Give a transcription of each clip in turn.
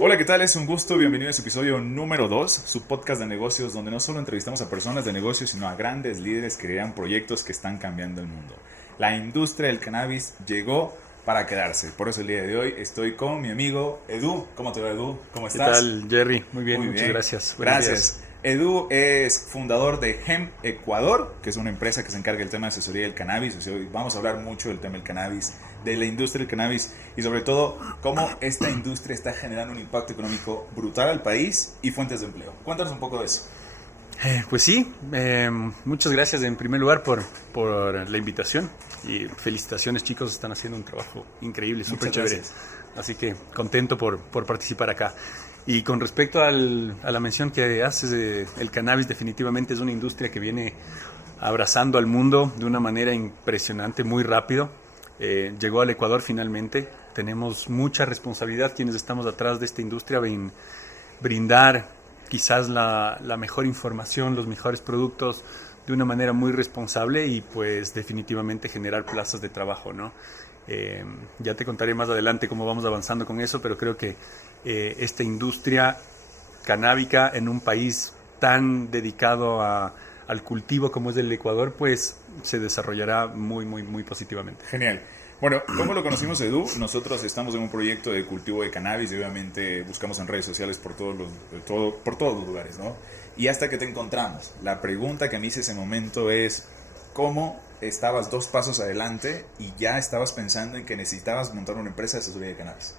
Hola, ¿qué tal? Es un gusto, bienvenido a este episodio número 2, su podcast de negocios donde no solo entrevistamos a personas de negocios, sino a grandes líderes que crean proyectos que están cambiando el mundo. La industria del cannabis llegó para quedarse, por eso el día de hoy estoy con mi amigo Edu. ¿Cómo te va, Edu? ¿Cómo ¿Qué estás? tal, Jerry? Muy bien, Muy muchas bien, gracias. Buenos días. gracias. Edu es fundador de Hemp Ecuador, que es una empresa que se encarga del tema de asesoría del cannabis. O sea, hoy vamos a hablar mucho del tema del cannabis, de la industria del cannabis y sobre todo cómo esta industria está generando un impacto económico brutal al país y fuentes de empleo. Cuéntanos un poco de eso. Pues sí, muchas gracias en primer lugar por la invitación y felicitaciones, chicos, están haciendo un trabajo increíble, súper Muchas chévere. gracias. Así que contento por participar acá. Y con respecto a la mención que haces, el cannabis definitivamente es una industria que viene abrazando al mundo de una manera impresionante, muy rápido. Llegó al Ecuador finalmente. Tenemos mucha responsabilidad quienes estamos atrás de esta industria en brindar quizás la mejor información, los mejores productos de una manera muy responsable y pues definitivamente generar plazas de trabajo, ¿no? Ya te contaré más adelante cómo vamos avanzando con eso, pero creo que esta industria canábica en un país tan dedicado al cultivo como es el Ecuador, pues se desarrollará muy positivamente. Genial. Bueno, ¿cómo lo conocimos, Edu? Nosotros estamos en un proyecto de cultivo de cannabis y obviamente buscamos en redes sociales por por todos los lugares, ¿no? Y hasta que te encontramos. La pregunta que me hice ese momento es, ¿cómo estabas dos pasos adelante y ya estabas pensando en que necesitabas montar una empresa de asesoría de cannabis?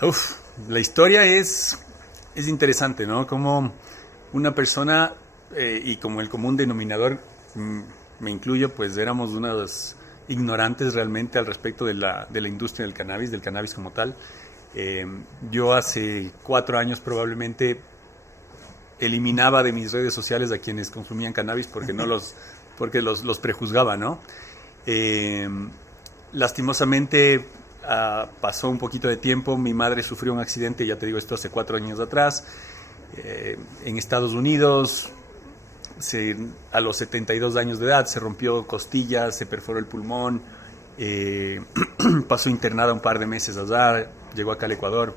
Uf, la historia es interesante, ¿no? Como una persona y como el común denominador, me incluyo, pues éramos unos ignorantes realmente al respecto de la industria del cannabis como tal. Yo hace 4 años probablemente eliminaba de mis redes sociales a quienes consumían cannabis porque los prejuzgaba, ¿no? Eh, Lastimosamente pasó un poquito de tiempo, mi madre sufrió un accidente, ya te digo, esto hace 4 años atrás, en Estados Unidos. A los 72 años de edad se rompió costillas, se perforó el pulmón, pasó internada un par de meses allá, llegó acá al Ecuador,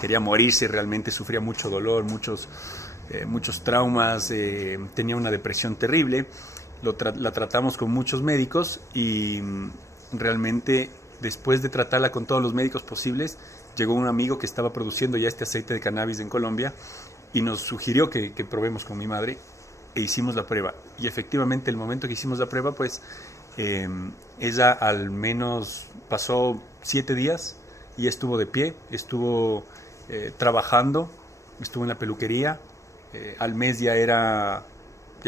quería morirse, realmente sufría mucho dolor, muchos traumas, tenía una depresión terrible. La tratamos con muchos médicos y realmente después de tratarla con todos los médicos posibles, llegó un amigo que estaba produciendo ya este aceite de cannabis en Colombia y nos sugirió que probemos con mi madre e hicimos la prueba. Y efectivamente el momento que hicimos la prueba, pues ella al menos pasó 7 días y estuvo de pie, estuvo trabajando, estuvo en la peluquería, al mes ya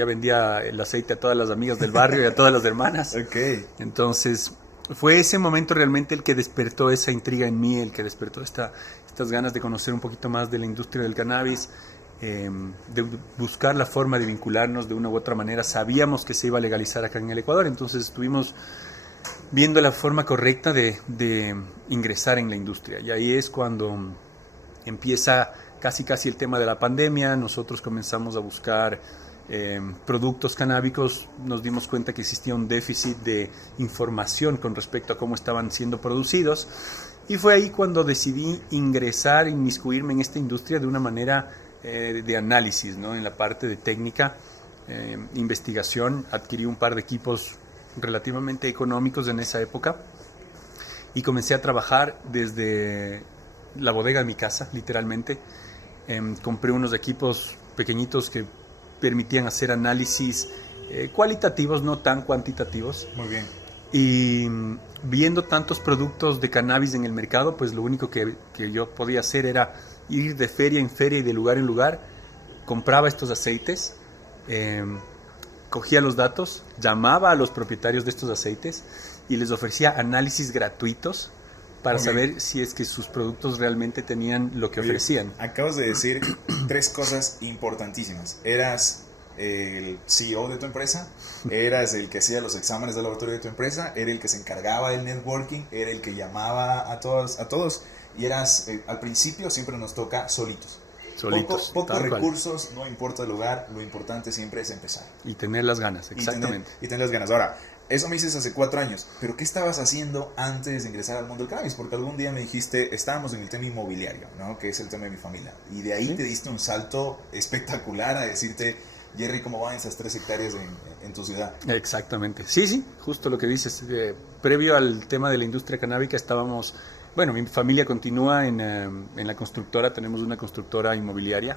vendía el aceite a todas las amigas del barrio y a todas las hermanas. Ok. Entonces fue ese momento realmente el que despertó esa intriga en mí, el que despertó estas ganas de conocer un poquito más de la industria del cannabis, de buscar la forma de vincularnos de una u otra manera. Sabíamos que se iba a legalizar acá en el Ecuador, entonces estuvimos viendo la forma correcta de ingresar en la industria. Y ahí es cuando empieza casi el tema de la pandemia. Nosotros comenzamos a buscar productos canábicos, nos dimos cuenta que existía un déficit de información con respecto a cómo estaban siendo producidos y fue ahí cuando decidí inmiscuirme en esta industria de una manera de análisis, ¿no? En la parte de técnica, investigación. Adquirí un par de equipos relativamente económicos en esa época y comencé a trabajar desde la bodega de mi casa, literalmente. Compré unos equipos pequeñitos que permitían hacer análisis cualitativos, no tan cuantitativos. Muy bien. Y viendo tantos productos de cannabis en el mercado, pues lo único que yo podía hacer era ir de feria en feria y de lugar en lugar. Compraba estos aceites, cogía los datos, llamaba a los propietarios de estos aceites y les ofrecía análisis gratuitos para saber si es que sus productos realmente tenían lo que ofrecían. Acabas de decir 3 cosas importantísimas. Eras el CEO de tu empresa, eras el que hacía los exámenes de laboratorio de tu empresa, era el que se encargaba del networking, era el que llamaba a todos y eras, al principio siempre nos toca solitos. Pocos recursos, no importa el lugar, lo importante siempre es empezar. Y tener las ganas, exactamente. Y tener las ganas. Ahora, Eso me dices hace 4 años, pero ¿qué estabas haciendo antes de ingresar al mundo del cannabis? Porque algún día me dijiste, estábamos en el tema inmobiliario, ¿no? Que es el tema de mi familia. Y de ahí ¿Sí? te diste un salto espectacular a decirte, Jerry, ¿cómo van esas 3 hectáreas en tu ciudad? Exactamente. Sí, sí, justo lo que dices. Previo al tema de la industria canábica estábamos, bueno, mi familia continúa en la constructora, tenemos una constructora inmobiliaria.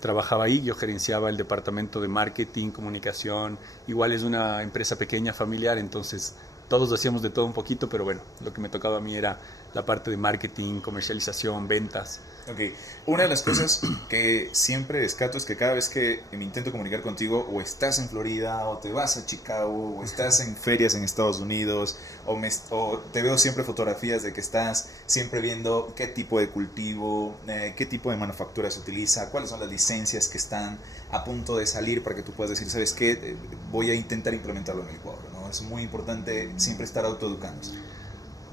Trabajaba ahí, yo gerenciaba el departamento de marketing, comunicación, igual es una empresa pequeña, familiar, entonces todos hacíamos de todo un poquito, pero bueno, lo que me tocaba a mí era la parte de marketing, comercialización, ventas. Ok, una de las cosas que siempre descato es que cada vez que me intento comunicar contigo, o estás en Florida, o te vas a Chicago, o estás en ferias en Estados Unidos, o te veo siempre fotografías de que estás siempre viendo qué tipo de cultivo, qué tipo de manufactura se utiliza, cuáles son las licencias que están a punto de salir para que tú puedas decir, ¿sabes qué? Voy a intentar implementarlo en el Ecuador, ¿no? Es muy importante siempre estar autoeducándose.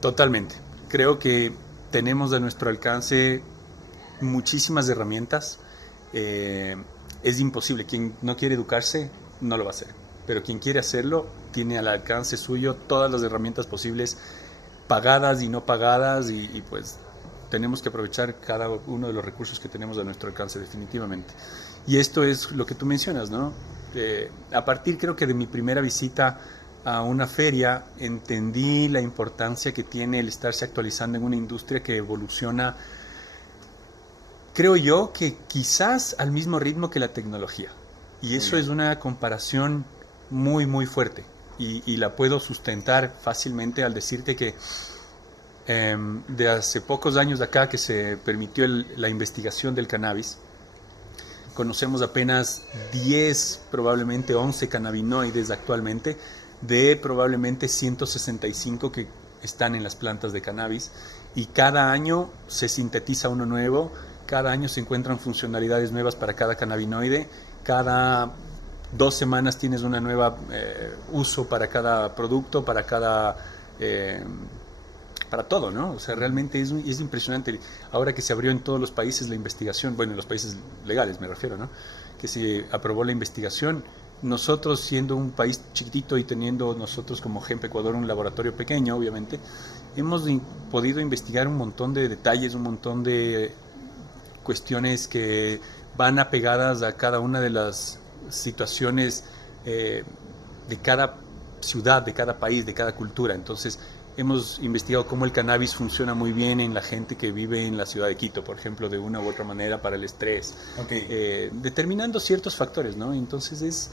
Totalmente. Creo que tenemos a nuestro alcance muchísimas herramientas. Es imposible. Quien no quiere educarse no lo va a hacer. Pero quien quiere hacerlo tiene al alcance suyo todas las herramientas posibles, pagadas y no pagadas, y pues tenemos que aprovechar cada uno de los recursos que tenemos a nuestro alcance definitivamente. Y esto es lo que tú mencionas, ¿no? A partir creo que de mi primera visita a una feria entendí la importancia que tiene el estarse actualizando en una industria que evoluciona, creo yo, que quizás al mismo ritmo que la tecnología. Y eso es una comparación muy, muy fuerte. Y la puedo sustentar fácilmente al decirte que de hace pocos años de acá que se permitió la investigación del cannabis, conocemos apenas 10, probablemente 11 cannabinoides actualmente, de probablemente 165 que están en las plantas de cannabis, y cada año se sintetiza uno nuevo, cada año se encuentran funcionalidades nuevas para cada cannabinoide, cada 2 semanas tienes una nueva uso para cada producto, para cada para todo, ¿no? O sea, realmente es impresionante. Ahora que se abrió en todos los países la investigación, bueno, en los países legales me refiero, ¿no? Que se aprobó la investigación. Nosotros, siendo un país chiquitito y teniendo nosotros como GEMP Ecuador un laboratorio pequeño, obviamente, hemos podido investigar un montón de detalles, un montón de cuestiones que van apegadas a cada una de las situaciones de cada ciudad, de cada país, de cada cultura. Entonces, hemos investigado cómo el cannabis funciona muy bien en la gente que vive en la ciudad de Quito, por ejemplo, de una u otra manera para el estrés, determinando ciertos factores, ¿no? Entonces es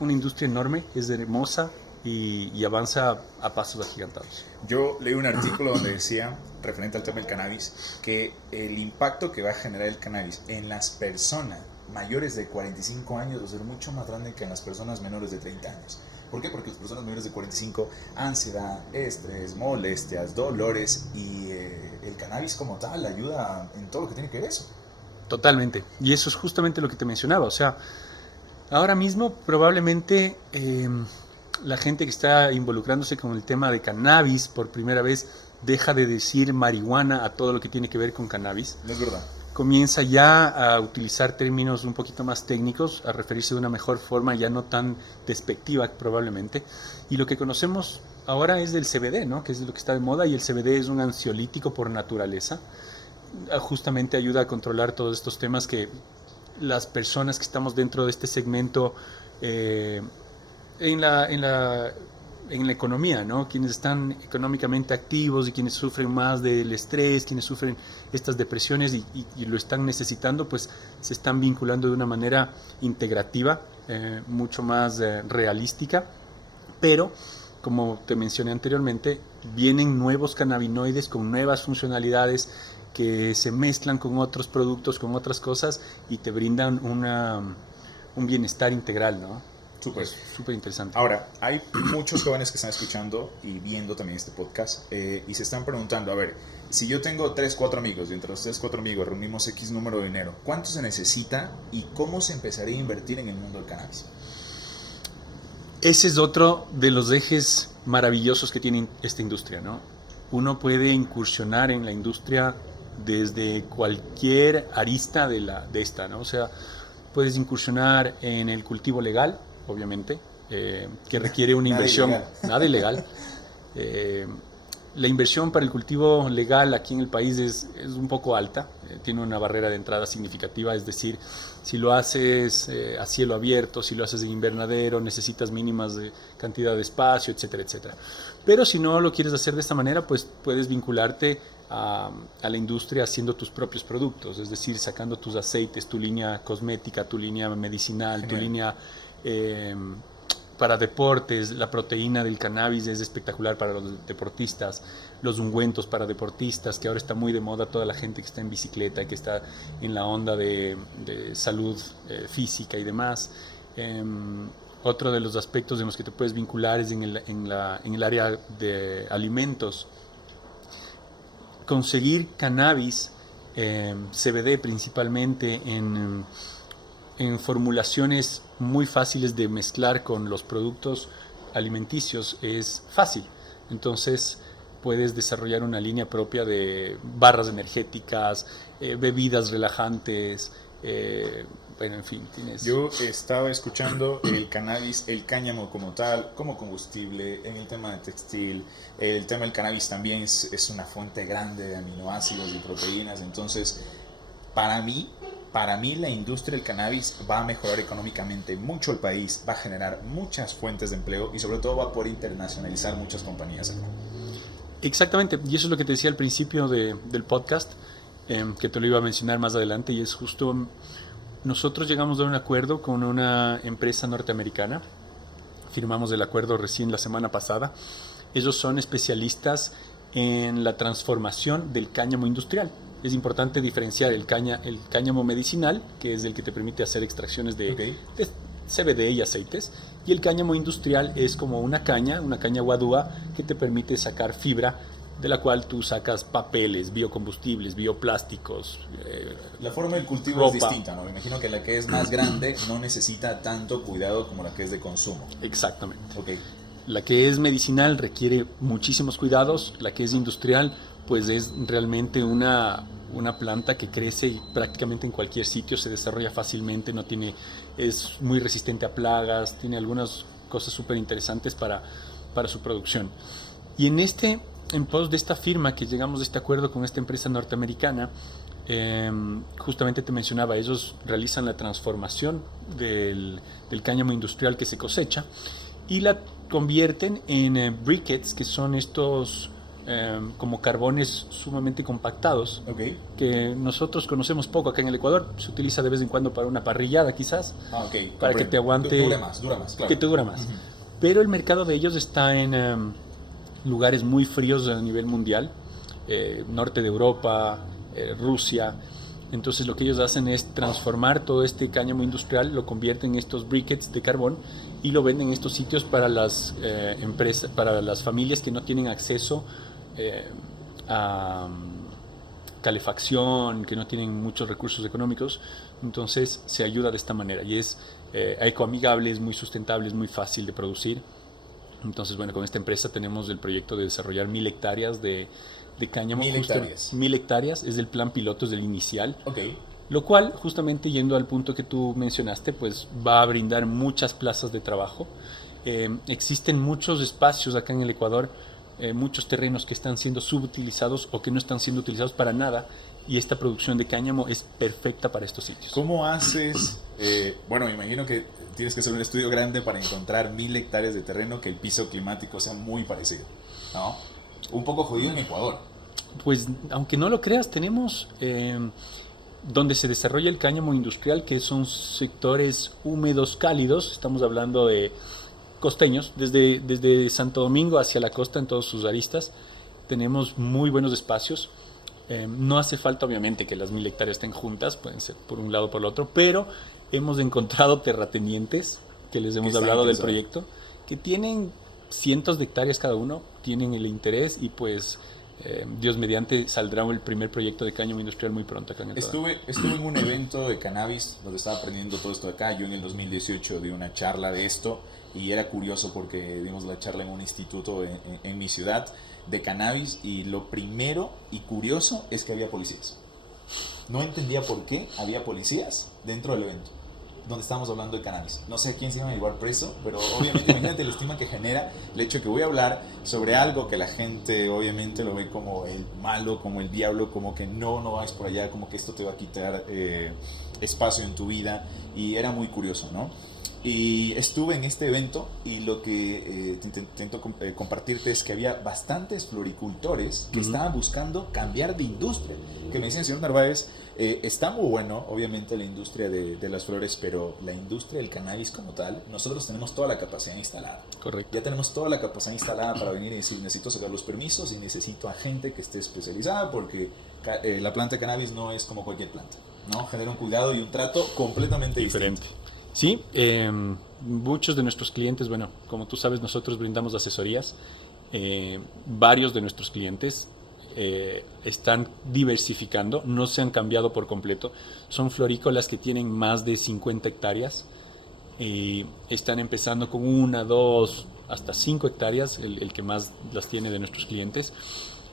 una industria enorme, es hermosa y avanza a pasos agigantados. Yo leí un artículo donde decía, referente al tema del cannabis, que el impacto que va a generar el cannabis en las personas mayores de 45 años va a ser mucho más grande que en las personas menores de 30 años. ¿Por qué? Porque las personas mayores de 45, ansiedad, estrés, molestias, dolores, y el cannabis como tal ayuda en todo lo que tiene que ver eso. Totalmente. Y eso es justamente lo que te mencionaba. O sea, ahora mismo probablemente la gente que está involucrándose con el tema de cannabis por primera vez deja de decir marihuana a todo lo que tiene que ver con cannabis. No es verdad. Comienza ya a utilizar términos un poquito más técnicos, a referirse de una mejor forma, ya no tan despectiva probablemente. Y lo que conocemos ahora es del CBD, ¿no? Que es lo que está de moda, y el CBD es un ansiolítico por naturaleza. Justamente ayuda a controlar todos estos temas que las personas que estamos dentro de este segmento en la economía, ¿no? Quienes están económicamente activos y quienes sufren más del estrés, quienes sufren estas depresiones y lo están necesitando, pues se están vinculando de una manera integrativa, mucho más realística, pero como te mencioné anteriormente, vienen nuevos cannabinoides con nuevas funcionalidades que se mezclan con otros productos, con otras cosas, y te brindan un bienestar integral, ¿no? Súper interesante. Ahora, hay muchos jóvenes que están escuchando y viendo también este podcast y se están preguntando, a ver, si yo tengo 3, 4 amigos y entre los 3, 4 amigos reunimos X número de dinero, ¿cuánto se necesita y cómo se empezaría a invertir en el mundo del cannabis? Ese es otro de los ejes maravillosos que tiene esta industria, ¿no? Uno puede incursionar en la industria desde cualquier arista de esta, ¿no? O sea, puedes incursionar en el cultivo legal, obviamente, que requiere una inversión, nada ilegal. La inversión para el cultivo legal aquí en el país es un poco alta, tiene una barrera de entrada significativa, es decir, si lo haces a cielo abierto, si lo haces en invernadero, necesitas mínimas de cantidad de espacio, etcétera, etcétera. Pero si no lo quieres hacer de esta manera, pues puedes vincularte a la industria haciendo tus propios productos, es decir, sacando tus aceites, tu línea cosmética, tu línea medicinal, tu línea para deportes. La proteína del cannabis es espectacular para los deportistas, los ungüentos para deportistas, que ahora está muy de moda toda la gente que está en bicicleta, que está en la onda de salud física y demás. Otro de los aspectos en los que te puedes vincular es en el área de alimentos. Conseguir cannabis, CBD principalmente, en formulaciones muy fáciles de mezclar con los productos alimenticios es fácil. Entonces puedes desarrollar una línea propia de barras energéticas, bebidas relajantes, bueno, en fin, tienes... Yo estaba escuchando el cannabis, el cáñamo como tal, como combustible, en el tema de textil. El tema del cannabis también es una fuente grande de aminoácidos y proteínas. Entonces, para mí la industria del cannabis va a mejorar económicamente mucho el país, va a generar muchas fuentes de empleo y sobre todo va a poder internacionalizar muchas compañías acá. Exactamente, y eso es lo que te decía al principio del podcast, que te lo iba a mencionar más adelante, y es justo, nosotros llegamos a un acuerdo con una empresa norteamericana, firmamos el acuerdo recién la semana pasada. Ellos son especialistas en la transformación del cáñamo industrial. Es importante diferenciar el cáñamo medicinal, que es el que te permite hacer extracciones de CBD y aceites, y el cáñamo industrial es como una caña guadúa que te permite sacar fibra, de la cual tú sacas papeles, biocombustibles, bioplásticos. La forma del cultivo ropa. Es distinta, ¿no? Me imagino que la que es más grande no necesita tanto cuidado como la que es de consumo. Exactamente. Okay. La que es medicinal requiere muchísimos cuidados, la que es industrial pues es realmente una planta que crece prácticamente en cualquier sitio, se desarrolla fácilmente, es muy resistente a plagas, tiene algunas cosas súper interesantes para su producción. Y en pos de esta firma que llegamos a este acuerdo con esta empresa norteamericana, justamente te mencionaba, ellos realizan la transformación del cáñamo industrial que se cosecha y la convierten en briquettes, que son estos como carbones sumamente compactados, que nosotros conocemos poco acá en el Ecuador. Se utiliza de vez en cuando para una parrillada quizás, para que te aguante, dura más, claro. Que te dura más. Pero el mercado de ellos está en lugares muy fríos a nivel mundial, norte de Europa, Rusia. Entonces lo que ellos hacen es transformar todo este cáñamo industrial, lo convierten en estos briquettes de carbón y lo venden en estos sitios para las empresas, para las familias que no tienen acceso a calefacción, que no tienen muchos recursos económicos. Entonces se ayuda de esta manera y es ecoamigable, es muy sustentable, es muy fácil de producir. Entonces, bueno, con esta empresa tenemos el proyecto de desarrollar 1000 hectáreas de cáñamo. 1000 hectáreas. 1000 hectáreas es el plan piloto, es el inicial. Lo cual, justamente yendo al punto que tú mencionaste, pues va a brindar muchas plazas de trabajo. Existen muchos espacios acá en el Ecuador, muchos terrenos que están siendo subutilizados o que no están siendo utilizados para nada, y esta producción de cáñamo es perfecta para estos sitios. ¿Cómo haces? Bueno, me imagino que tienes que hacer un estudio grande para encontrar 1000 hectáreas de terreno que el piso climático sea muy parecido, ¿no? Un poco jodido en Ecuador. Pues, aunque no lo creas, tenemos donde se desarrolla el cáñamo industrial, que son sectores húmedos, cálidos. Estamos hablando de costeños, desde Santo Domingo hacia la costa en todas sus aristas. Tenemos muy buenos espacios. No hace falta, obviamente, que las 1000 hectáreas estén juntas, pueden ser por un lado o por el otro, pero hemos encontrado terratenientes, que les hemos hablado del proyecto, que tienen cientos de hectáreas cada uno, tienen el interés y pues Dios mediante saldrá el primer proyecto de cáñamo industrial muy pronto acá en el Estuve en un evento de cannabis donde estaba aprendiendo todo esto de acá. Yo en el 2018 di una charla de esto y era curioso porque dimos la charla en un instituto en mi ciudad de cannabis, y lo primero y curioso es que había policías. No entendía por qué había policías dentro del evento. donde estábamos hablando de cannabis. No sé a quién se iba a llevar preso, pero obviamente imagínate el estigma que genera el hecho de que voy a hablar sobre algo que la gente obviamente lo ve como el malo, como el diablo, como que no vayas por allá, como que esto te va a quitar espacio en tu vida, y era muy curioso, ¿no? Y estuve en este evento y lo que intento compartirte es que había bastantes floricultores que estaban buscando cambiar de industria. Que me decían, señor Narváez, está muy bueno, obviamente, la industria de las flores, pero la industria del cannabis como tal, nosotros tenemos toda la capacidad instalada. Correcto. Ya tenemos toda la capacidad instalada para venir y decir, necesito sacar los permisos y necesito a gente que esté especializada, porque la planta de cannabis no es como cualquier planta, ¿no? Genera un cuidado y un trato completamente diferente. distinto. Sí, muchos de nuestros clientes, bueno, como tú sabes, nosotros brindamos asesorías. Varios de nuestros clientes están diversificando, no se han cambiado por completo. Son florícolas que tienen más de 50 hectáreas y están empezando con 1, 2, hasta 5 hectáreas, el que más las tiene de nuestros clientes,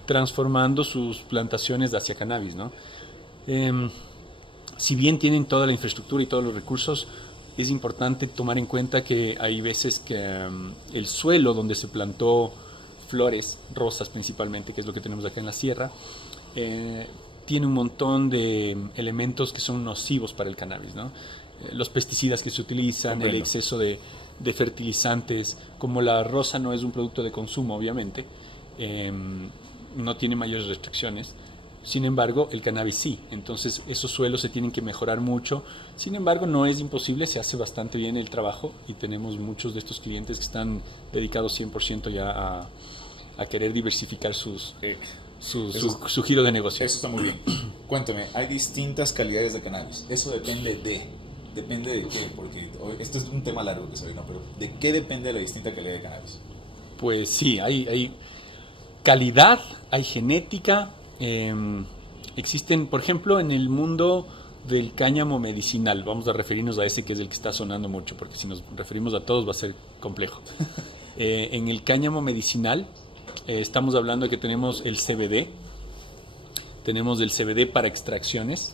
transformando sus plantaciones hacia cannabis, ¿no? Si bien tienen toda la infraestructura y todos los recursos, es importante tomar en cuenta que hay veces que el suelo donde se plantó flores, rosas principalmente, que es lo que tenemos acá en la sierra, tiene un montón de elementos que son nocivos para el cannabis, ¿no? Los pesticidas que se utilizan, Comprendo. el exceso de fertilizantes, como la rosa no es un producto de consumo, obviamente, no tiene mayores restricciones. Sin embargo, el cannabis sí. Entonces, esos suelos se tienen que mejorar mucho. Sin embargo, no es imposible, se hace bastante bien el trabajo y tenemos muchos de estos clientes que están dedicados 100% ya a querer diversificar su giro de negocio. Eso está muy bien. Cuéntame, hay distintas calidades de cannabis. Eso depende de qué, porque esto es un tema largo que se ve, ¿no? Pero ¿de qué depende la distinta calidad de cannabis? Pues sí, hay calidad, hay genética. Existen, por ejemplo, en el mundo del cáñamo medicinal, vamos a referirnos a ese que es el que está sonando mucho, porque si nos referimos a todos va a ser complejo. En el cáñamo medicinal estamos hablando de que tenemos el CBD, tenemos el CBD para extracciones,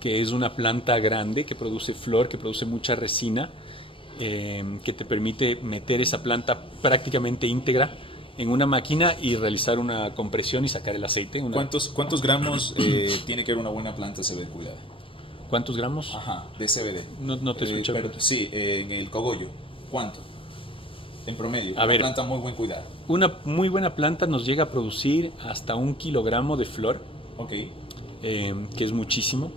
que es una planta grande que produce flor, que produce mucha resina, que te permite meter esa planta prácticamente íntegra en una máquina y realizar una compresión y sacar el aceite. ¿Cuántos gramos tiene que haber una buena planta de CBD cuidada? ¿Cuántos gramos? Ajá, de CBD. No te escuché. Sí, en el cogollo. ¿Cuánto? En promedio. A ver, planta muy buen cuidado. Una muy buena planta nos llega a producir hasta 1 kilogramo de flor, Ok. que es muchísimo.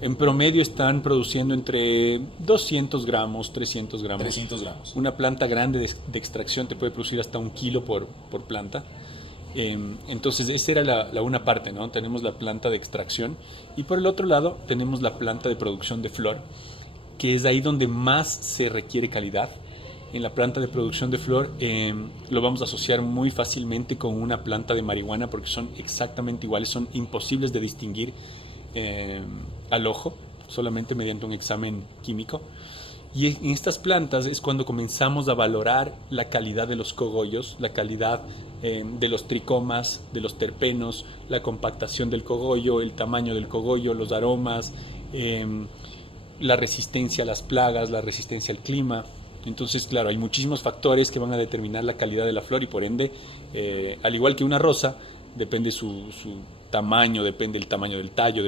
En promedio están produciendo entre 200 gramos, 300 gramos. 300 gramos. Una planta grande de extracción te puede producir hasta 1 kilo por planta. Entonces esa era la una parte, ¿no? Tenemos la planta de extracción y por el otro lado tenemos la planta de producción de flor, que es ahí donde más se requiere calidad. En la planta de producción de flor lo vamos a asociar muy fácilmente con una planta de marihuana porque son exactamente iguales, son imposibles de distinguir al ojo, solamente mediante un examen químico. Y en estas plantas es cuando comenzamos a valorar la calidad de los cogollos, la calidad de los tricomas, de los terpenos, la compactación del cogollo, el tamaño del cogollo, los aromas, la resistencia a las plagas, la resistencia al clima. Entonces, claro, hay muchísimos factores que van a determinar la calidad de la flor y por ende, al igual que una rosa, depende su tamaño, depende el tamaño del tallo,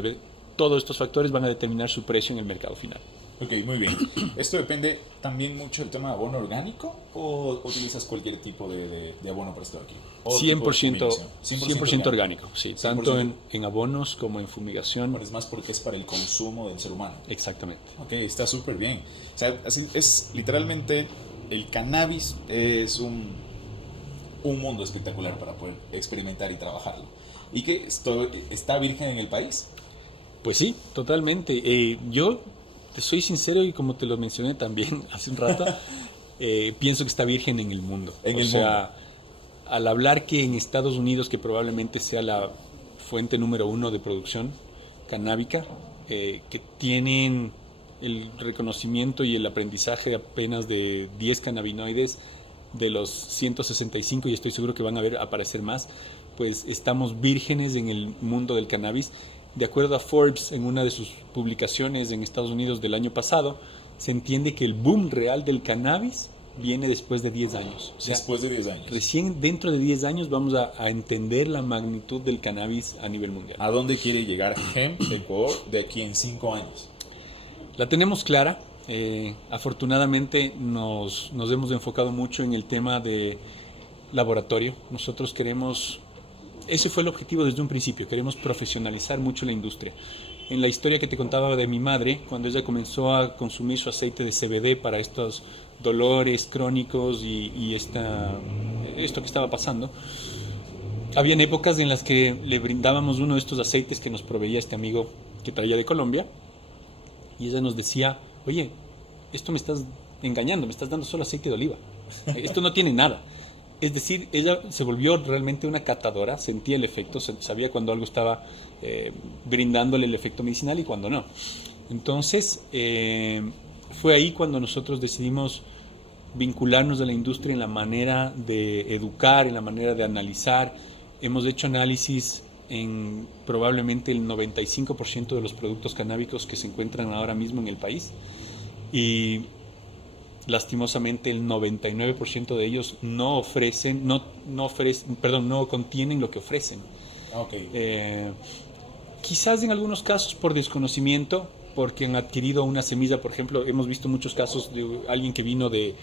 todos estos factores van a determinar su precio en el mercado final. Ok, muy bien. ¿Esto depende también mucho del tema de abono orgánico o utilizas cualquier tipo de abono para esto aquí? 100% orgánico, sí, 100%. Tanto en abonos como en fumigación. Bueno, es más porque es para el consumo del ser humano. Exactamente. Ok, está súper bien. O sea, así es literalmente el cannabis es un mundo espectacular para poder experimentar y trabajarlo. ¿Y que esto está virgen en el país? Pues sí, totalmente. Yo te soy sincero y como te lo mencioné también hace un rato, pienso que está virgen en el mundo. Al hablar que en Estados Unidos, que probablemente sea la fuente número 1 de producción canábica, que tienen el reconocimiento y el aprendizaje apenas de 10 cannabinoides de los 165, y estoy seguro que van a aparecer más, pues estamos vírgenes en el mundo del cannabis. De acuerdo a Forbes, en una de sus publicaciones en Estados Unidos del año pasado, se entiende que el boom real del cannabis viene después de 10 años. O sea, después de 10 años. Recién dentro de 10 años vamos a entender la magnitud del cannabis a nivel mundial. ¿A dónde quiere llegar Hemp Ecuador de aquí en 5 años? La tenemos clara. Afortunadamente nos hemos enfocado mucho en el tema de laboratorio. Nosotros queremos, ese fue el objetivo desde un principio, queremos profesionalizar mucho la industria. En la historia que te contaba de mi madre, cuando ella comenzó a consumir su aceite de CBD para estos dolores crónicos y esto que estaba pasando, habían épocas en las que le brindábamos uno de estos aceites que nos proveía este amigo que traía de Colombia, y ella nos decía, oye, esto me estás engañando, me estás dando solo aceite de oliva, esto no tiene nada. Es decir, ella se volvió realmente una catadora, sentía el efecto, sabía cuando algo estaba brindándole el efecto medicinal y cuando no. Entonces, fue ahí cuando nosotros decidimos vincularnos a la industria en la manera de educar, en la manera de analizar. Hemos hecho análisis en probablemente el 95% de los productos canábicos que se encuentran ahora mismo en el país, y lastimosamente el 99% de ellos no contienen lo que ofrecen. Okay. Quizás en algunos casos por desconocimiento, porque han adquirido una semilla. Por ejemplo, hemos visto muchos casos de alguien que vino de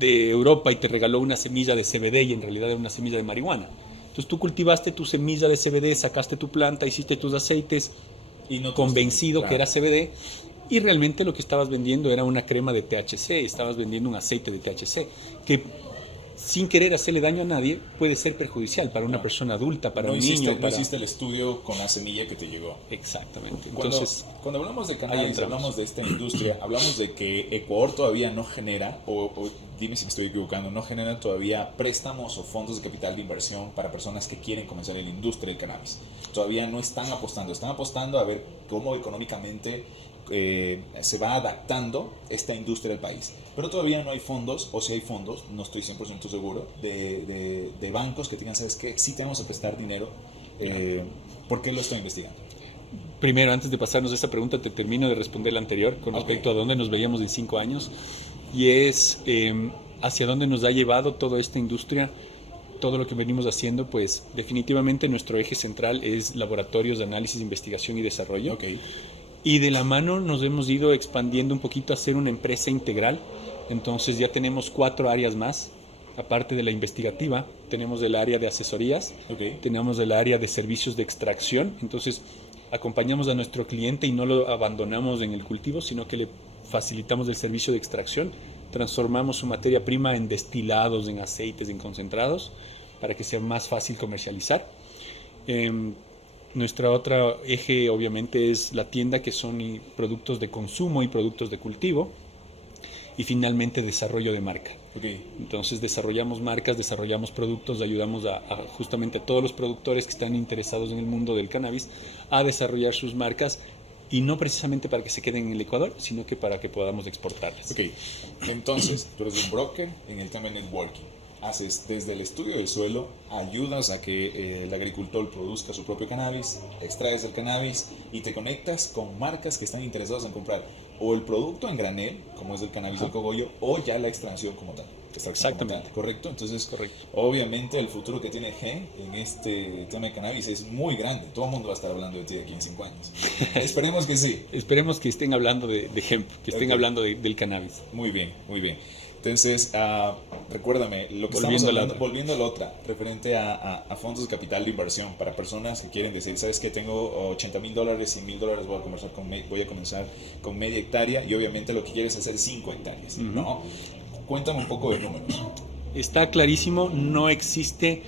Europa y te regaló una semilla de CBD y en realidad era una semilla de marihuana. Entonces tú cultivaste tu semilla de CBD, sacaste tu planta, hiciste tus aceites y no convencido que era CBD, y realmente lo que estabas vendiendo era una crema de THC, estabas vendiendo un aceite de THC que, sin querer hacerle daño a nadie, puede ser perjudicial para una persona adulta, para un niño. No hiciste el estudio con la semilla que te llegó. Exactamente. Entonces, cuando hablamos de cannabis, hablamos de esta industria, hablamos de que Ecuador todavía no genera, o dime si me estoy equivocando, no genera todavía préstamos o fondos de capital de inversión para personas que quieren comenzar en la industria del cannabis. Todavía no están apostando a ver cómo económicamente se va adaptando esta industria del país. Pero todavía no hay fondos, o si hay fondos, no estoy 100% seguro, de bancos que digan, ¿sabes qué? Sí tenemos que prestar dinero. ¿Por qué lo estoy investigando? Primero, antes de pasarnos a esa pregunta, te termino de responder la anterior con respecto a dónde nos veíamos en 5 años. Y es hacia dónde nos ha llevado toda esta industria, todo lo que venimos haciendo. Pues definitivamente nuestro eje central es laboratorios de análisis, investigación y desarrollo. Okay. Y de la mano nos hemos ido expandiendo un poquito a ser una empresa integral. Entonces ya tenemos 4 áreas más. Aparte de la investigativa, tenemos el área de asesorías, tenemos el área de servicios de extracción. Entonces acompañamos a nuestro cliente y no lo abandonamos en el cultivo, sino que le facilitamos el servicio de extracción. Transformamos su materia prima en destilados, en aceites, en concentrados, para que sea más fácil comercializar. Nuestra otra eje obviamente es la tienda, que son productos de consumo y productos de cultivo, y finalmente desarrollo de marca. Entonces desarrollamos marcas, desarrollamos productos, ayudamos justamente a todos los productores que están interesados en el mundo del cannabis a desarrollar sus marcas, y no precisamente para que se queden en el Ecuador, sino que para que podamos exportarlas. Entonces tú eres un broker en el tema de networking. Haces desde el estudio del suelo, ayudas a que el agricultor produzca su propio cannabis, extraes el cannabis y te conectas con marcas que están interesadas en comprar o el producto en granel, como es el cannabis del cogollo, o ya la extracción como tal. Exactamente. ¿Correcto? Entonces, obviamente el futuro que tiene Gen en este tema de cannabis es muy grande. Todo el mundo va a estar hablando de ti de aquí en 5 años. Esperemos que sí. Esperemos que estén hablando de hemp, que estén hablando del cannabis. Muy bien, muy bien. Entonces, recuérdame, lo que estamos hablando, volviendo a la otra, referente a fondos de capital de inversión para personas que quieren decir, ¿sabes qué? Tengo $80,000, $100,000, voy a comenzar con media hectárea, y obviamente lo que quieres es hacer 5 hectáreas, ¿no? Cuéntame un poco de números. Está clarísimo, no existe.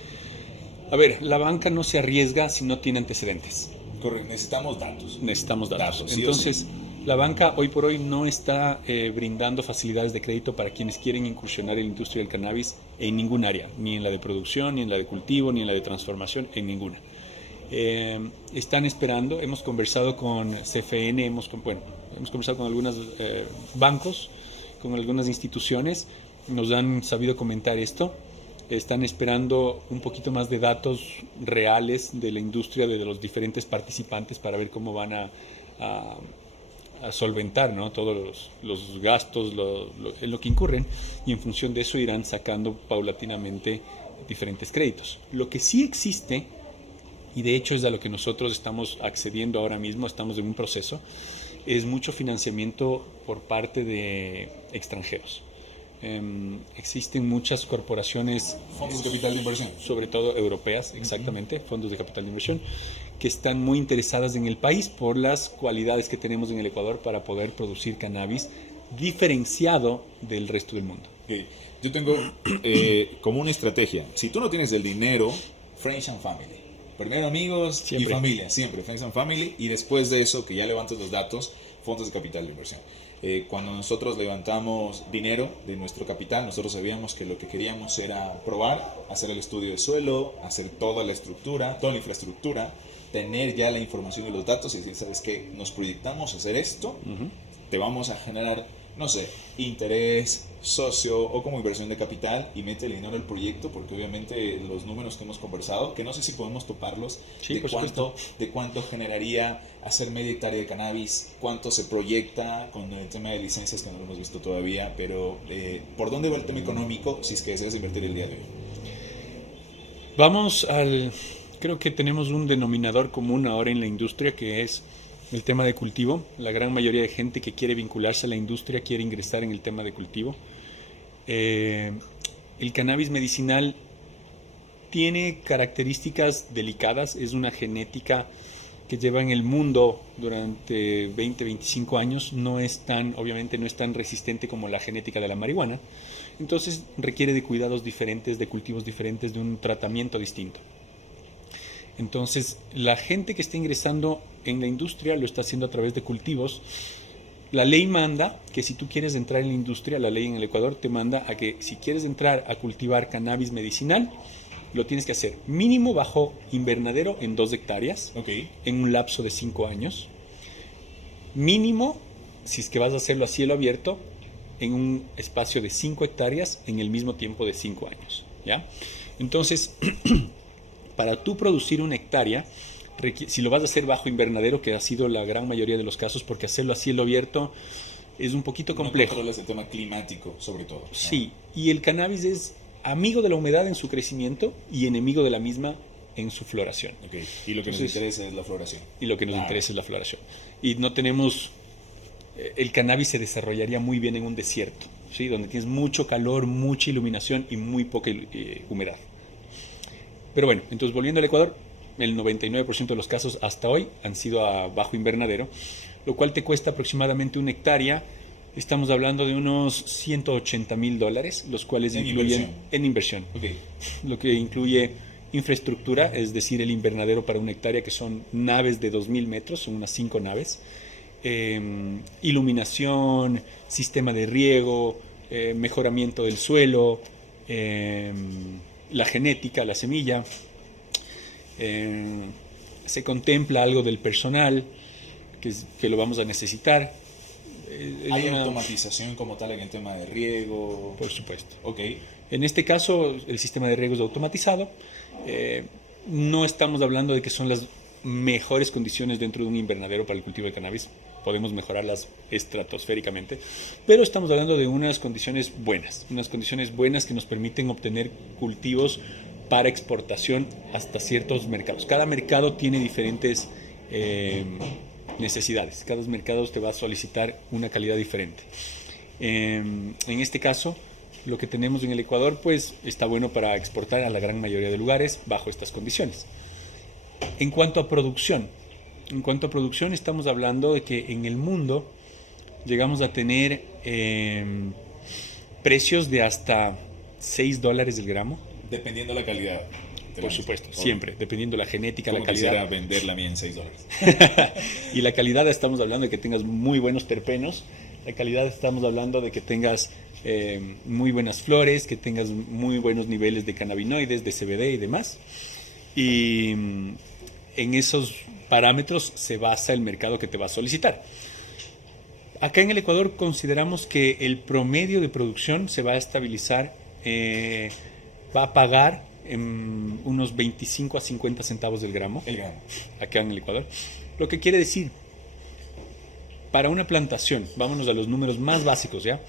A ver, la banca no se arriesga si no tiene antecedentes. Correcto, necesitamos datos. Necesitamos datos. Entonces, la banca hoy por hoy no está brindando facilidades de crédito para quienes quieren incursionar en la industria del cannabis en ningún área, ni en la de producción, ni en la de cultivo, ni en la de transformación, en ninguna. Están esperando. Hemos conversado con CFN, hemos conversado con algunos bancos, con algunas instituciones, nos han sabido comentar esto. Están esperando un poquito más de datos reales de la industria, de los diferentes participantes, para ver cómo van a a solventar, ¿no? Todos los gastos en lo que incurren, y en función de eso irán sacando paulatinamente diferentes créditos. Lo que sí existe, y de hecho es a lo que nosotros estamos accediendo ahora mismo, estamos en un proceso, es mucho financiamiento por parte de extranjeros. Existen muchas corporaciones, Fondos de capital de inversión. sobre todo europeas, exactamente, fondos de capital de inversión, que están muy interesadas en el país por las cualidades que tenemos en el Ecuador para poder producir cannabis diferenciado del resto del mundo. Okay. Yo tengo como una estrategia. Si tú no tienes el dinero, Friends and Family. Primero amigos Siempre. y familia, siempre Friends and Family. Y después de eso, que ya levantes los datos, fondos de capital de inversión. Cuando nosotros levantamos dinero de nuestro capital, nosotros sabíamos que lo que queríamos era probar, hacer el estudio de suelo, hacer toda la estructura, toda la infraestructura, tener ya la información y los datos y decir, ¿sabes qué? Nos proyectamos a hacer esto, te vamos a generar, no sé, interés, socio o como inversión de capital, y mete el dinero al proyecto, porque obviamente los números que hemos conversado, que no sé si podemos toparlos, Sí, de cuánto generaría hacer media hectárea de cannabis, cuánto se proyecta con el tema de licencias, que no lo hemos visto todavía, pero ¿por dónde va el tema económico si es que deseas invertir el día de hoy? Creo que tenemos un denominador común ahora en la industria, que es el tema de cultivo. La gran mayoría de gente que quiere vincularse a la industria quiere ingresar en el tema de cultivo. El cannabis medicinal tiene características delicadas, es una genética que lleva en el mundo durante 20, 25 años, obviamente no es tan resistente como la genética de la marihuana, entonces requiere de cuidados diferentes, de cultivos diferentes, de un tratamiento distinto. Entonces, la gente que está ingresando en la industria lo está haciendo a través de cultivos. La ley manda que si tú quieres entrar en la industria, la ley en el Ecuador te manda a que si quieres entrar a cultivar cannabis medicinal, lo tienes que hacer mínimo bajo invernadero en 2 hectáreas, en un lapso de 5 años. Mínimo, si es que vas a hacerlo a cielo abierto, en un espacio de 5 hectáreas en el mismo tiempo de 5 años. ¿Ya? Entonces, para tú producir 1 hectárea, si lo vas a hacer bajo invernadero, que ha sido la gran mayoría de los casos, porque hacerlo a cielo abierto es un poquito complejo. No controlas el tema climático, sobre todo, ¿no? Sí, y el cannabis es amigo de la humedad en su crecimiento y enemigo de la misma en su floración. Okay. Y lo que nos interesa es la floración. Y lo que nos interesa es la floración. Y no tenemos... El cannabis se desarrollaría muy bien en un desierto, ¿sí? Donde tienes mucho calor, mucha iluminación y muy poca humedad. Pero bueno, entonces volviendo al Ecuador, el 99% de los casos hasta hoy han sido a bajo invernadero, lo cual te cuesta aproximadamente 1 hectárea. Estamos hablando de unos $180,000, los cuales incluyen en inversión. Okay. Lo que incluye infraestructura, es decir, el invernadero para 1 hectárea, que son naves de 2,000 metros, son unas 5 naves. Iluminación, sistema de riego, mejoramiento del suelo, la genética, la semilla. Se contempla algo del personal que lo vamos a necesitar. ¿Hay automatización como tal en el tema de riego? Por supuesto. Okay. En este caso, el sistema de riego es automatizado. No estamos hablando de que son las mejores condiciones dentro de un invernadero para el cultivo de cannabis. Podemos mejorarlas estratosféricamente, pero estamos hablando de unas condiciones buenas que nos permiten obtener cultivos para exportación hasta ciertos mercados. Cada mercado tiene diferentes necesidades. Cada mercado te va a solicitar una calidad diferente. En este caso, lo que tenemos en el Ecuador, pues está bueno para exportar a la gran mayoría de lugares bajo estas condiciones. En cuanto a producción, estamos hablando de que en el mundo llegamos a tener precios de hasta $6 el gramo. Dependiendo la calidad. Por supuesto, siempre, dependiendo la genética, la calidad. Quisiera venderla a mí en $6. Y la calidad, estamos hablando de que tengas muy buenos terpenos. La calidad, estamos hablando de que tengas muy buenas flores, que tengas muy buenos niveles de cannabinoides, de CBD y demás. Y en esos parámetros se basa el mercado que te va a solicitar. Acá en el Ecuador consideramos que el promedio de producción se va a estabilizar, va a pagar en unos 25 a 50 centavos del gramo. El gramo. Acá en el Ecuador. Lo que quiere decir para una plantación, vámonos a los números más básicos, ¿ya?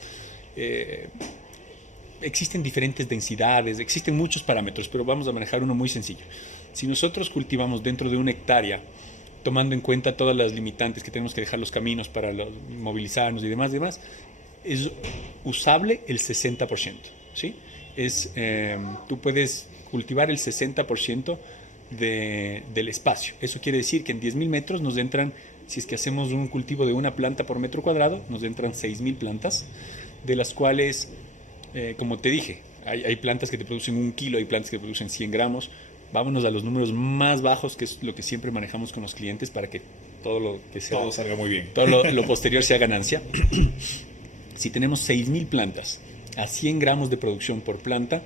Existen diferentes densidades, existen muchos parámetros, pero vamos a manejar uno muy sencillo. Si nosotros cultivamos dentro de una hectárea, tomando en cuenta todas las limitantes que tenemos que dejar los caminos para movilizarnos y demás, es usable el 60%, ¿sí? Tú puedes cultivar el 60% del espacio. Eso quiere decir que en 10.000 metros nos entran, si es que hacemos un cultivo de una planta por metro cuadrado, nos entran 6.000 plantas, de las cuales, como te dije, hay plantas que te producen 1 kilo, hay plantas que te producen 100 gramos. Vámonos a los números más bajos, que es lo que siempre manejamos con los clientes para que todo lo que sea, todo salga muy bien. Todo lo posterior sea ganancia. Si tenemos 6.000 plantas a 100 gramos de producción por planta,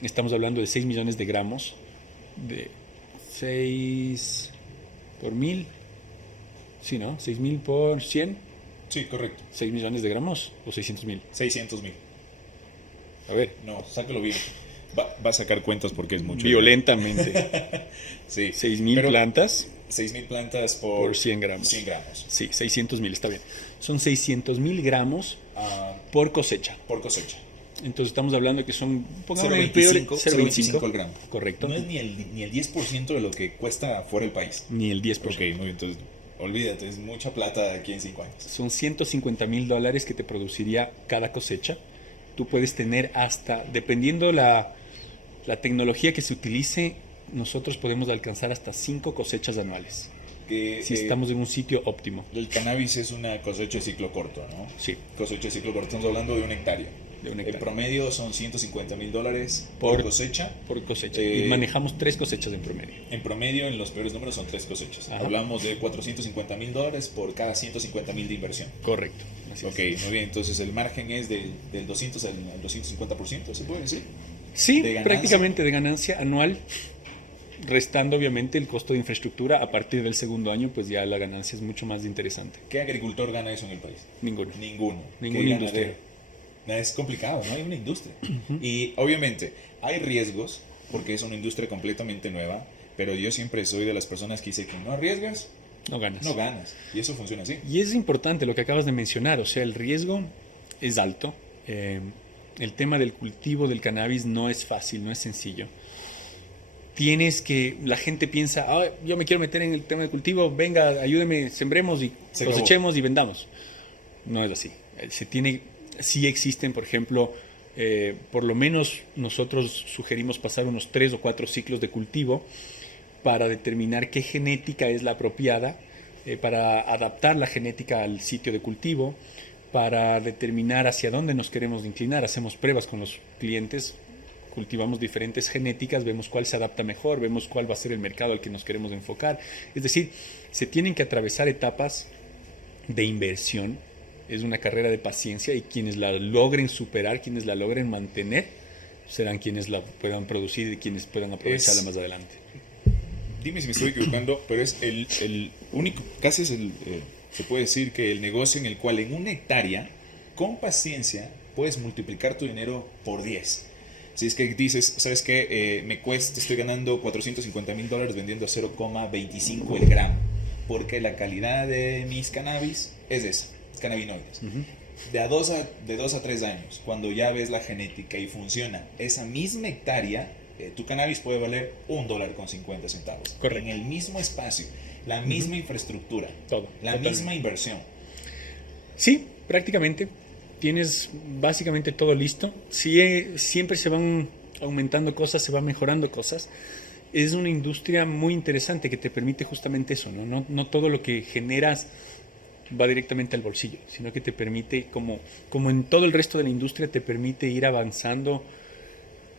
estamos hablando de 6 millones de gramos, de 6 por 1000, sí, ¿no? 6.000 por 100. Sí, correcto. 6 millones de gramos o 600.000. 600.000. A ver. No, sácalo bien. Va a sacar cuentas porque es mucho. Violentamente. Sí. 6.000 plantas. 6.000 plantas por 100 gramos. 100 gramos. Sí, 600.000, está bien. Son 600.000 gramos por cosecha. Por cosecha. Entonces estamos hablando que son... 0.25 el gramo. Correcto. No es ni el 10% de lo que cuesta fuera del país. Ni el 10%. Ok, muy bien, entonces olvídate, es mucha plata de aquí en 5 años. Son $150.000 que te produciría cada cosecha. Tú puedes tener hasta, dependiendo la tecnología que se utilice, nosotros podemos alcanzar hasta 5 cosechas anuales. Si estamos en un sitio óptimo. El cannabis es una cosecha de ciclo corto, ¿no? Sí. Cosecha de ciclo corto, estamos hablando de 1 hectárea. El promedio son $150.000 por cosecha. Por cosecha. Y manejamos 3 cosechas en promedio. En promedio, en los peores números, son 3 cosechas. Ajá. Hablamos de $450.000 por cada $150.000 de inversión. Correcto. Ok, muy bien. Entonces, el margen es del 200 al 250%, ¿se puede decir? Sí, prácticamente de ganancia anual, restando obviamente el costo de infraestructura. A partir del segundo año, pues ya la ganancia es mucho más interesante. ¿Qué agricultor gana eso en el país? Ninguno. Ningún industria. Es complicado, ¿no? Hay una industria. Y obviamente hay riesgos porque es una industria completamente nueva, pero yo siempre soy de las personas que dice que no arriesgas, no ganas. No ganas. Y eso funciona así. Y es importante lo que acabas de mencionar, o sea, el riesgo es alto. El tema del cultivo del cannabis no es fácil, no es sencillo. La gente piensa, yo me quiero meter en el tema del cultivo, venga, ayúdeme, sembremos y cosechemos y vendamos. No es así. Sí existen, por ejemplo, por lo menos nosotros sugerimos pasar unos 3 o 4 ciclos de cultivo para determinar qué genética es la apropiada, para adaptar la genética al sitio de cultivo, para determinar hacia dónde nos queremos inclinar. Hacemos pruebas con los clientes, cultivamos diferentes genéticas, vemos cuál se adapta mejor, vemos cuál va a ser el mercado al que nos queremos enfocar. Es decir, se tienen que atravesar etapas de inversión. Es una carrera de paciencia y quienes la logren superar, quienes la logren mantener, serán quienes la puedan producir y quienes puedan aprovecharla más adelante. Dime si me estoy equivocando, pero es el único, casi es se puede decir que el negocio en el cual en 1 hectárea, con paciencia, puedes multiplicar tu dinero por 10. Si es que dices, ¿sabes qué? Estoy ganando $450.000 vendiendo 0,25 el gramo, porque la calidad de mis cannabis es esa. Cannabinoides. De 2 a 3 años, cuando ya ves la genética y funciona esa misma hectárea, tu cannabis puede valer $1.50. Correcto. En el mismo espacio, la misma infraestructura, totalmente. Misma inversión. Sí, prácticamente. Tienes básicamente todo listo. Siempre se van aumentando cosas, se van mejorando cosas. Es una industria muy interesante que te permite justamente eso, ¿no? No todo lo que generas va directamente al bolsillo, sino que te permite, como en todo el resto de la industria, te permite ir avanzando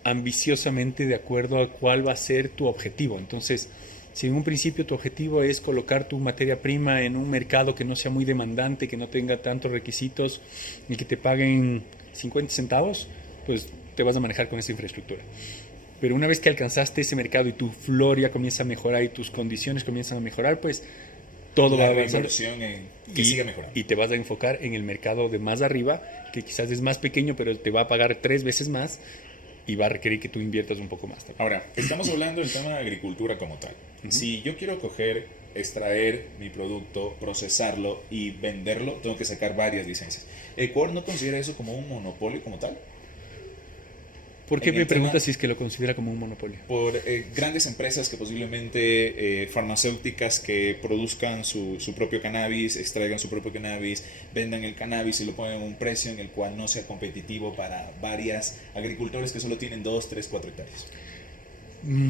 ambiciosamente de acuerdo a cuál va a ser tu objetivo. Entonces, si en un principio tu objetivo es colocar tu materia prima en un mercado que no sea muy demandante, que no tenga tantos requisitos y que te paguen 50 centavos, pues te vas a manejar con esa infraestructura. Pero una vez que alcanzaste ese mercado y tu flor ya comienza a mejorar y tus condiciones comienzan a mejorar, pues todo va a avanzar que siga mejorando. Y te vas a enfocar en el mercado de más arriba, que quizás es más pequeño, pero te va a pagar 3 veces más y va a requerir que tú inviertas un poco más también. Ahora, estamos hablando del tema de agricultura como tal. Si yo quiero coger extraer mi producto, procesarlo y venderlo, tengo que sacar varias licencias. ¿Ecuador no considera eso como un monopolio como tal? ¿Por qué En me el tema, preguntas si es que lo considera como un monopolio? por grandes empresas que posiblemente, farmacéuticas que produzcan su propio cannabis, extraigan su propio cannabis, vendan el cannabis y lo ponen a un precio en el cual no sea competitivo para varias agricultores que solo tienen 2, 3, 4 hectáreas. Mm,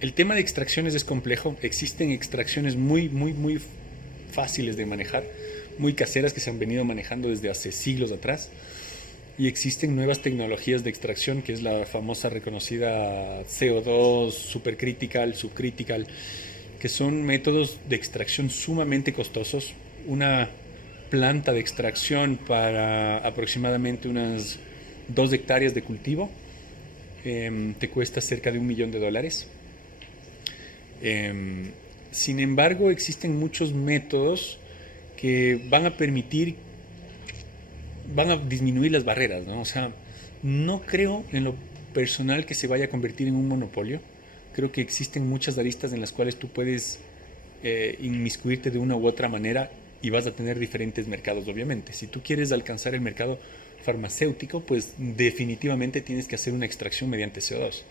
El tema de extracciones es complejo. Existen extracciones muy fáciles de manejar, muy caseras que se han venido manejando desde hace siglos atrás. Y existen nuevas tecnologías de extracción, que es la famosa reconocida CO2, supercritical, subcritical, que son métodos de extracción sumamente costosos. Una planta de extracción para aproximadamente unas 2 hectáreas de cultivo te cuesta cerca de $1.000.000. Sin embargo, existen muchos métodos que van a disminuir las barreras, ¿no? O sea, no creo en lo personal que se vaya a convertir en un monopolio. Creo que existen muchas aristas en las cuales tú puedes inmiscuirte de una u otra manera y vas a tener diferentes mercados, obviamente. Si tú quieres alcanzar el mercado farmacéutico, pues definitivamente tienes que hacer una extracción mediante CO2.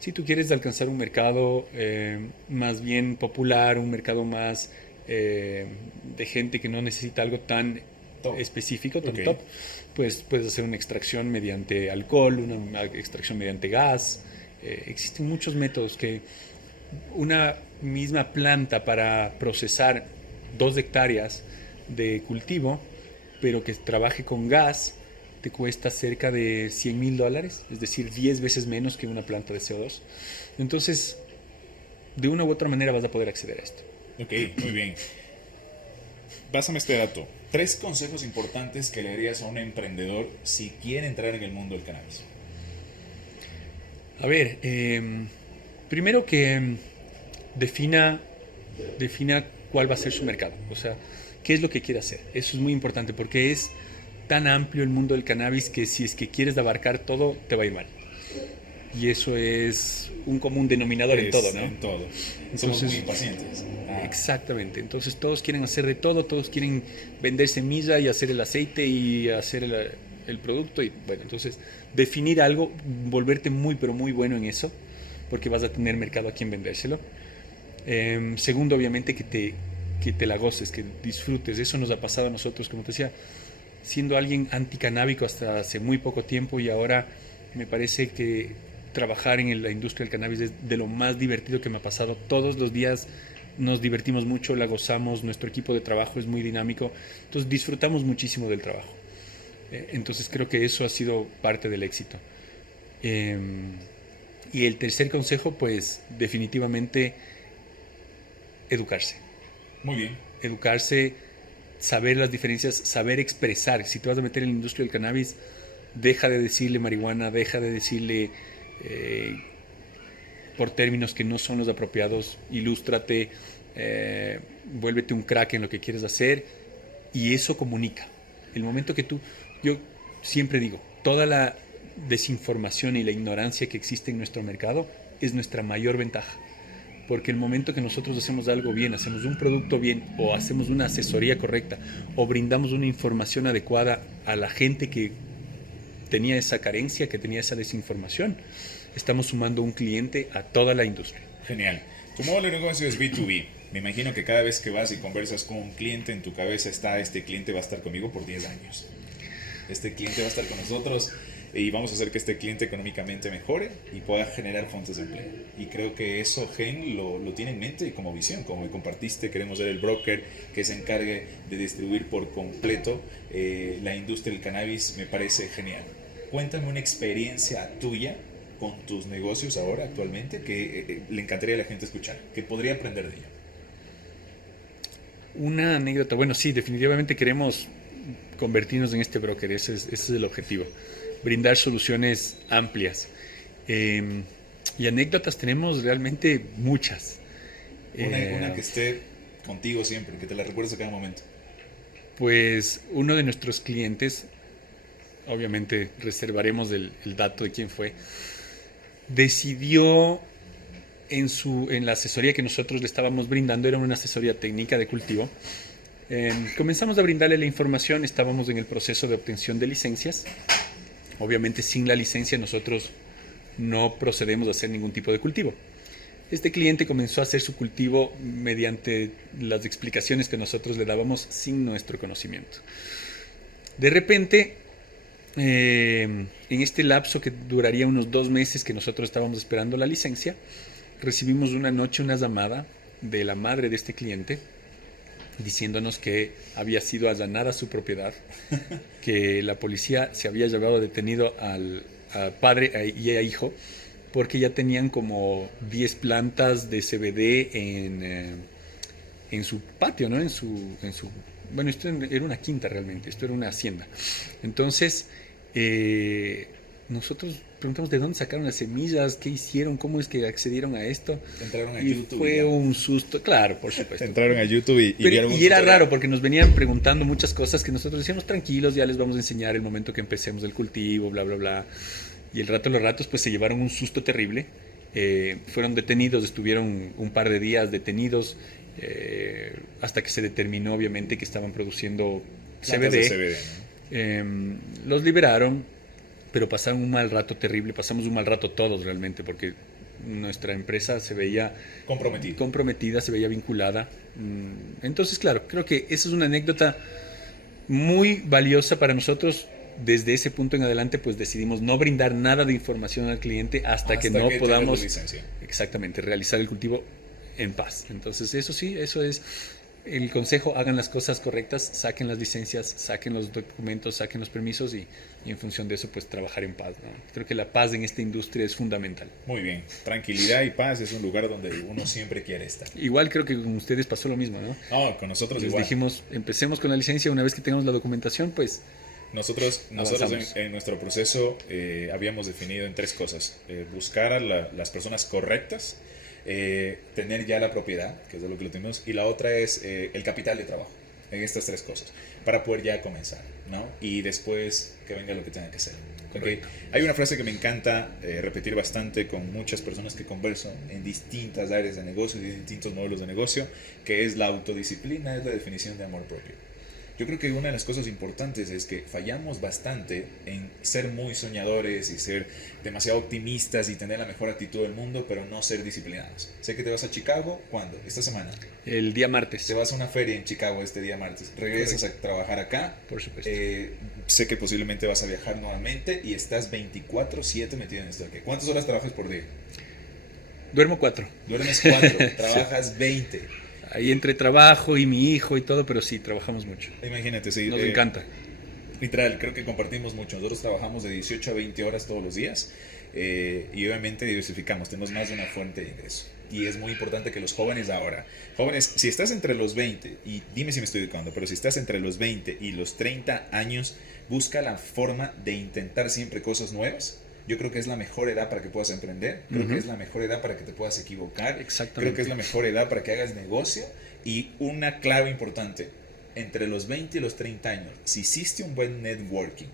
Si tú quieres alcanzar un mercado más bien popular, un mercado más de gente que no necesita algo tan Top. específico, tan Ok. top, pues puedes hacer una extracción mediante alcohol, una extracción mediante gas. Existen muchos métodos que una misma planta para procesar 2 hectáreas de cultivo, pero que trabaje con gas, te cuesta cerca de $100.000, es decir, 10 veces menos que una planta de CO2. Entonces, de una u otra manera vas a poder acceder a esto. Ok, muy bien. Pásame este dato. 3 consejos importantes que le darías a un emprendedor si quiere entrar en el mundo del cannabis. A ver, primero que defina, defina cuál va a ser su mercado, o sea, qué es lo que quiere hacer. Eso es muy importante porque es tan amplio el mundo del cannabis que si es que quieres abarcar todo, te va a ir mal. Y eso es un común denominador en todo, ¿no? En todo. Somos Entonces, muy impacientes. exactamente. Entonces todos quieren hacer de todo, todos quieren vender semilla y hacer el aceite y hacer el producto. Y bueno, entonces definir algo, volverte muy, pero muy bueno en eso, porque vas a tener mercado a quien vendérselo. Segundo, obviamente, que te la goces, que disfrutes. Eso nos ha pasado a nosotros, como te decía, siendo alguien anticanábico hasta hace muy poco tiempo y ahora me parece que trabajar en la industria del cannabis es de lo más divertido que me ha pasado. Todos los días nos divertimos mucho, la gozamos, nuestro equipo de trabajo es muy dinámico, entonces disfrutamos muchísimo del trabajo. Entonces creo que eso ha sido parte del éxito. Eh, y el tercer consejo, pues definitivamente educarse. Muy bien. Educarse, saber las diferencias, saber expresar. Si te vas a meter en la industria del cannabis, deja de decirle marihuana, deja de decirle eh, por términos que no son los apropiados, ilústrate, vuélvete un crack en lo que quieres hacer y eso comunica. El momento que yo siempre digo, toda la desinformación y la ignorancia que existe en nuestro mercado es nuestra mayor ventaja. Porque el momento que nosotros hacemos algo bien, hacemos un producto bien, o hacemos una asesoría correcta, o brindamos una información adecuada a la gente que tenía esa carencia, que tenía esa desinformación, estamos sumando un cliente a toda la industria. Genial. Tu modelo de negocio es B2B. Me imagino que cada vez que vas y conversas con un cliente, en tu cabeza está: este cliente va a estar conmigo por 10 años. Este cliente va a estar con nosotros y vamos a hacer que este cliente económicamente mejore y pueda generar fuentes de empleo. Y creo que eso Gen lo tiene en mente como visión. Como me compartiste, queremos ser el broker que se encargue de distribuir por completo la industria del cannabis. Me parece genial. Cuéntame una experiencia tuya con tus negocios ahora, actualmente, que le encantaría a la gente escuchar, que podría aprender de ella. Una anécdota, bueno, sí, definitivamente queremos convertirnos en este broker, ese es el objetivo, brindar soluciones amplias. Y anécdotas tenemos realmente muchas. Una que esté contigo siempre, que te la recuerdes a cada momento. Pues uno de nuestros clientes, obviamente reservaremos el dato de quién fue, decidió en la asesoría que nosotros le estábamos brindando, era una asesoría técnica de cultivo. Comenzamos a brindarle la información, estábamos en el proceso de obtención de licencias. Obviamente sin la licencia nosotros no procedemos a hacer ningún tipo de cultivo. Este cliente comenzó a hacer su cultivo mediante las explicaciones que nosotros le dábamos sin nuestro conocimiento. De repente, en este lapso que duraría unos 2 meses que nosotros estábamos esperando la licencia, recibimos una noche una llamada de la madre de este cliente diciéndonos que había sido allanada su propiedad, que la policía se había llevado detenido al padre y a hijo porque ya tenían como 10 plantas de CBD en su patio, ¿no? Bueno, esto era una quinta realmente, esto era una hacienda. Entonces, nosotros preguntamos de dónde sacaron las semillas, qué hicieron, cómo es que accedieron a esto. Entraron a y YouTube. Fue un susto, claro, por supuesto. Entraron a YouTube y vieron un y era tutorial. raro porque nos venían preguntando muchas cosas que nosotros decíamos tranquilos, ya les vamos a enseñar el momento que empecemos el cultivo, bla, bla, bla. Y los ratos pues se llevaron un susto terrible. Fueron detenidos, estuvieron un par de días detenidos hasta que se determinó obviamente que estaban produciendo CBD. Los liberaron, pero pasaron un mal rato terrible, pasamos un mal rato todos realmente porque nuestra empresa se veía comprometida, se veía vinculada. Entonces, claro, creo que esa es una anécdota muy valiosa para nosotros. Desde ese punto en adelante, pues decidimos no brindar nada de información al cliente hasta que no podamos exactamente realizar el cultivo en paz. Entonces, eso sí, eso es el consejo: hagan las cosas correctas, saquen las licencias, saquen los documentos, saquen los permisos y en función de eso, pues trabajar en paz, ¿no? Creo que la paz en esta industria es fundamental. Muy bien, tranquilidad y paz es un lugar donde uno siempre quiere estar. Igual creo que con ustedes pasó lo mismo, ¿no? No, con nosotros Les igual. dijimos, empecemos con la licencia, una vez que tengamos la documentación, pues Nosotros en nuestro proceso habíamos definido en 3 cosas: buscar a las personas correctas, tener ya la propiedad, que es de lo que lo tenemos, y la otra es el capital de trabajo, en estas 3 cosas, para poder ya comenzar, ¿no? Y después que venga lo que tenga que hacer. ¿Okay? Hay una frase que me encanta repetir bastante con muchas personas que converso en distintas áreas de negocio y distintos modelos de negocio, que es: la autodisciplina es la definición de amor propio. Yo creo que una de las cosas importantes es que fallamos bastante en ser muy soñadores y ser demasiado optimistas y tener la mejor actitud del mundo, pero no ser disciplinados. Sé que te vas a Chicago, ¿cuándo? Esta semana. el día martes. Te vas a una feria en Chicago este día martes. Regresas Correcto. a trabajar acá. Por supuesto. Sé que posiblemente vas a viajar nuevamente y estás 24/7 metido en esto. ¿Cuántas horas trabajas por día? Duermo 4. Duermes 4, trabajas 20. Ahí entre trabajo y mi hijo y todo, pero sí, trabajamos mucho. Imagínate, sí. Nos encanta. Literal, creo que compartimos mucho. Nosotros trabajamos de 18 a 20 horas todos los días y obviamente diversificamos, tenemos más de una fuente de ingreso. Y es muy importante que los jóvenes ahora, si estás entre los 20, y dime si me estoy equivocando, pero si estás entre los 20 y los 30 años, busca la forma de intentar siempre cosas nuevas. Yo creo que es la mejor edad para que puedas emprender. Creo que es la mejor edad para que te puedas equivocar. Exactamente. Creo que es la mejor edad para que hagas negocio. Y una clave importante: entre los 20 y los 30 años, si hiciste un buen networking,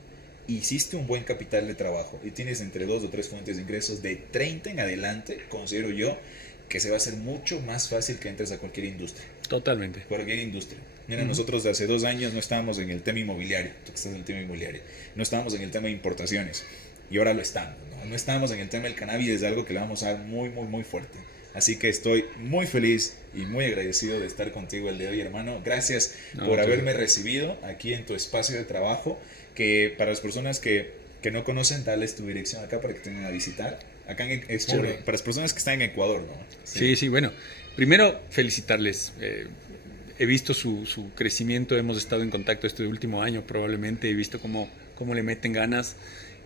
hiciste un buen capital de trabajo y tienes entre 2 o 3 fuentes de ingresos, de 30 en adelante, considero yo que se va a hacer mucho más fácil que entres a cualquier industria. Totalmente. Cualquier industria. Mira, nosotros hace 2 años no estábamos en el tema inmobiliario. Tú que estás en el tema inmobiliario. No estábamos en el tema de importaciones. Y ahora lo estamos, ¿no? No estábamos en el tema del cannabis, es algo que le vamos a dar muy, muy, muy fuerte. Así que estoy muy feliz y muy agradecido de estar contigo el de hoy, hermano. Gracias por haberme recibido aquí en tu espacio de trabajo, que para las personas que no conocen, darles tu dirección acá para que te vengan a visitar. Acá para las personas que están en Ecuador, ¿no? Sí, bueno. Primero, felicitarles. He visto su crecimiento, hemos estado en contacto este último año probablemente, he visto cómo le meten ganas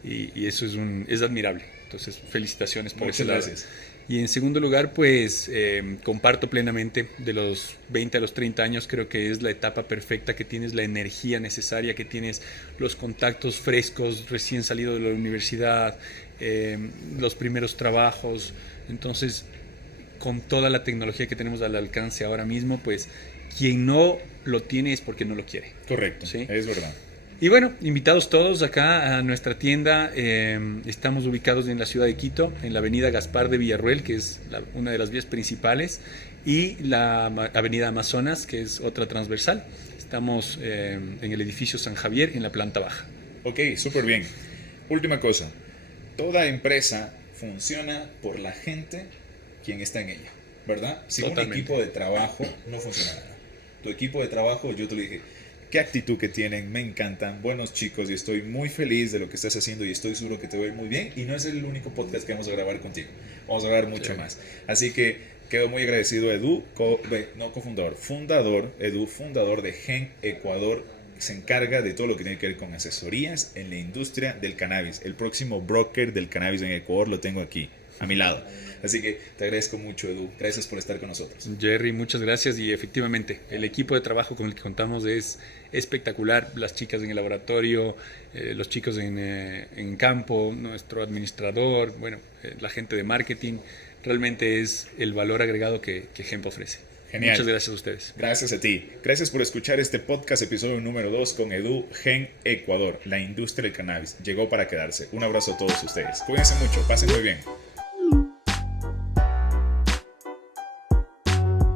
y eso es admirable. Entonces, felicitaciones por ese lado. Gracias. Y en segundo lugar, pues comparto plenamente de los 20 a los 30 años, creo que es la etapa perfecta, que tienes la energía necesaria, que tienes los contactos frescos, recién salido de la universidad, los primeros trabajos. Entonces, con toda la tecnología que tenemos al alcance ahora mismo, pues quien no lo tiene es porque no lo quiere. Correcto, ¿sí? es verdad. Y bueno, invitados todos acá a nuestra tienda. Estamos ubicados en la ciudad de Quito, en la avenida Gaspar de Villarroel, que es una de las vías principales, y la avenida Amazonas, que es otra transversal. Estamos en el edificio San Javier, en la planta baja. Ok, súper bien. Última cosa. Toda empresa funciona por la gente quien está en ella, ¿verdad? Sin un equipo de trabajo no funciona nada. Tu equipo de trabajo, yo te lo dije, qué actitud que tienen, me encantan, buenos chicos y estoy muy feliz de lo que estás haciendo y estoy seguro que te va a ir muy bien y no es el único podcast que vamos a grabar contigo, vamos a grabar mucho más. Así que quedo muy agradecido a Edu, fundador de Gen Ecuador, se encarga de todo lo que tiene que ver con asesorías en la industria del cannabis. El próximo broker del cannabis en Ecuador lo tengo aquí, a mi lado. Así que te agradezco mucho, Edu. Gracias por estar con nosotros. Jerry, muchas gracias. Y efectivamente, el equipo de trabajo con el que contamos es espectacular. Las chicas en el laboratorio, los chicos en campo, nuestro administrador, bueno, la gente de marketing. Realmente es el valor agregado que Hemp ofrece. Genial. Muchas gracias a ustedes. Gracias a ti. Gracias por escuchar este podcast, episodio número 2 con Edu, Gen Ecuador, la industria del cannabis. Llegó para quedarse. Un abrazo a todos ustedes. Cuídense mucho. Pasen muy bien.